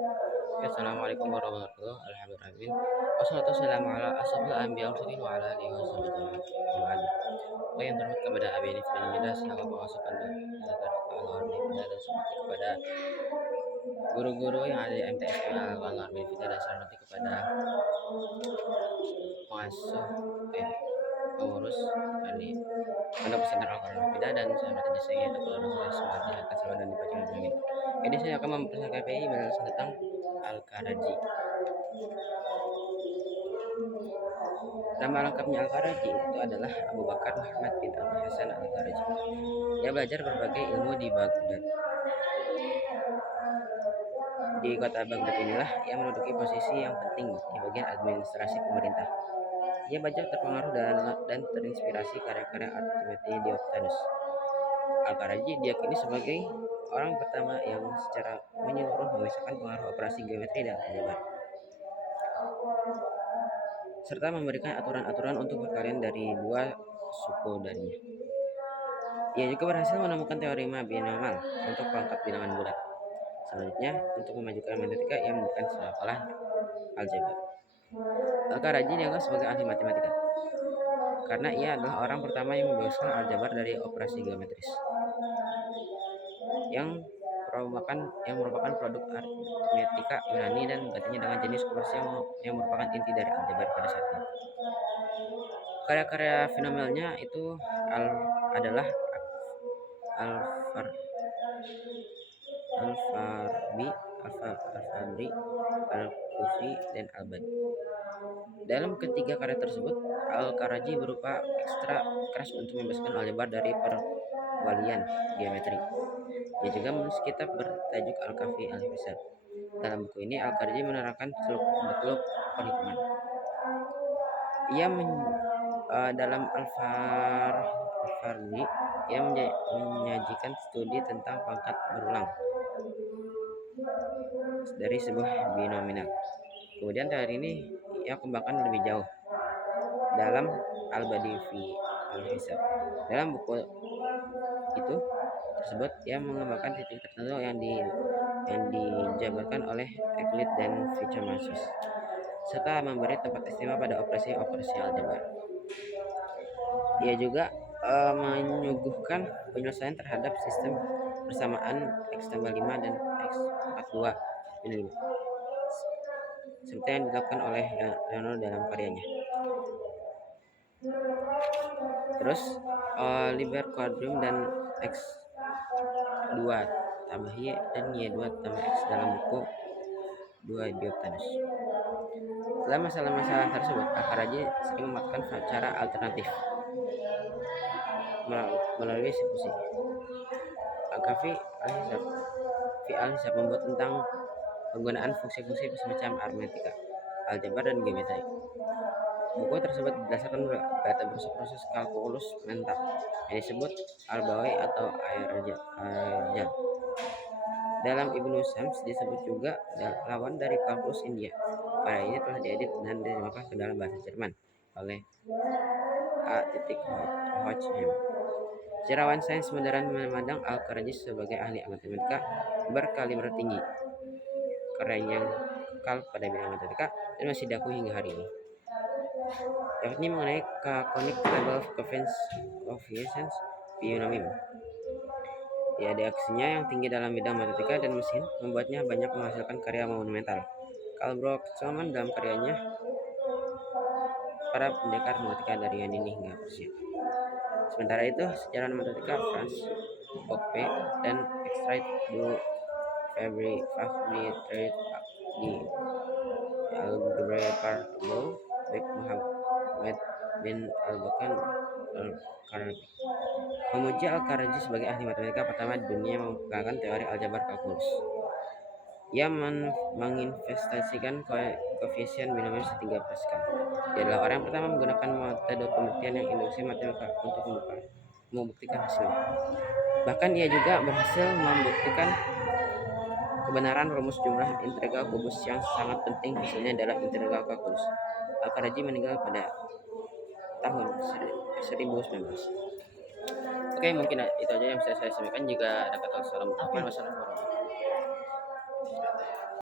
Assalamualaikum warahmatullahi wabarakatuh. Alhamdulillah. Wassalatu wassalamu ala asyrofil anbiya wal mursalin wa ala alihi wasallam. Wa yang terhormat kepada Abi Hanif dan Midas selaku penguasa Al-Anwar Nifida dan seperti kepada guru-guru yang ada di MTS Al-Anwar Nifida dan seperti kepada pengasuh pengurus dari Pondok Pesantren Al-Anwar Nifida dan sahabat jasanya Dr. Rasulullah SAW dan dibaca amin. Jadi saya akan memperkenalkan KPI tentang Al-Karaji. Nama lengkapnya Al-Karaji itu adalah Abu Bakar Muhammad bin Abu Hasan Al-Karaji. Dia belajar berbagai ilmu di Baghdad. Di kota Baghdad inilah ia menduduki posisi yang penting di bagian administrasi pemerintah. Ia banyak terpengaruh dan terinspirasi karya-karya Archimedes Diogenes. Al-Karaji diyakini sebagai orang pertama yang secara menyeluruh memisahkan pengaruh operasi geometri dan aljabar, serta memberikan aturan-aturan untuk perkalian dari dua suku darinya. Ia juga berhasil menemukan teorema binomal untuk pangkat bilangan bulat. Selanjutnya, untuk memajukan matematika, ia menemukan sekolah aljabar. Al-Karaji dianggap sebagai ahli matematika karena ia adalah orang pertama yang membebaskan aljabar dari operasi geometris yang merupakan produk aritmetika Yunani dan menggantinya dengan jenis operasi yang merupakan inti dari aljabar pada saat itu. Karya-karya fenomenalnya itu adalah Al-Fabri, Al-Kufi, dan Al-Badi. Dalam ketiga karya tersebut, Al-Karaji berupa ekstra keras untuk membebaskan aljabar dari perwalian geometri. Ia juga menulis kitab bertajuk Al-Kafi Al-Hisab. Dalam buku ini, Al-Karaji menerangkan seluk-beluk perhitungan. Dalam Al-Fabri, ia menyajikan studi tentang pangkat berulang dari sebuah binominal. Kemudian teori ini ia kembangkan lebih jauh dalam Al-Badi fi Al-Hisab. Dalam buku itu tersebut ia mengembangkan titik tertentu yang dijabarkan oleh Euclid dan Ptolemaios, serta memberi tempat istimewa pada operasi aljabar. Ia juga menyuguhkan penyelesaian terhadap sistem persamaan X tambah 5 dan X pangkat 2 min 5, seperti yang dilakukan oleh Leonardo dalam karyanya. Terus Liber Quadrium dan X 2 tambah Y dan Y 2 tambah X dalam buku 2 Diogenes. Dalam masalah-masalah tersebut, Al-Karaji sering memakai cara alternatif melalui simpusi. Al-Kafi Al-Hisab membuat tentang penggunaan fungsi-fungsi semacam aritmetika, aljabar, dan geometri. Buku tersebut berdasarkan data proses kalkulus mental yang disebut Al-Bawi atau Air-Rajal. Dalam Ibnu Shams disebut juga lawan dari kalkulus India. Karya ini telah diedit dan diterjemahkan ke dalam bahasa Jerman oleh A.Hochheim. Sejarawan sains modern memandang Al-Karaji sebagai ahli matematika berkaliber tinggi. Karyanya yang kekal pada bidang matematika dan masih diakui hingga hari ini, yakni mengenai conic table coefficients binomial. Ya, reaksinya yang tinggi dalam bidang matematika dan mesin membuatnya banyak menghasilkan karya monumental. Karl Brockman dalam karyanya para pendekar matematika dari Yunani hingga Persia. Sementara itu, sejarawan matematika Franz Bopp dan Extrait du Fabri Trade di Algebraic Law baik Muhammad bin Al-Bakan Al-Karabi memuji Al-Karaji sebagai ahli matematika pertama di dunia yang mengembangkan teori aljabar kalkulus. Ia menginvestasikan koefisien binomial setinggi Pascal. Dia adalah orang yang pertama menggunakan metode pembuktian yang induksi matematika untuk membuktikan hasilnya. Bahkan ia juga berhasil membuktikan kebenaran rumus jumlah integral kubus yang sangat penting, misalnya dalam integral kalkulus. Al-Karaji meninggal pada tahun 1919. Oke, mungkin itu aja yang bisa saya sampaikan. Jika ada kata salam, wassalamualaikum.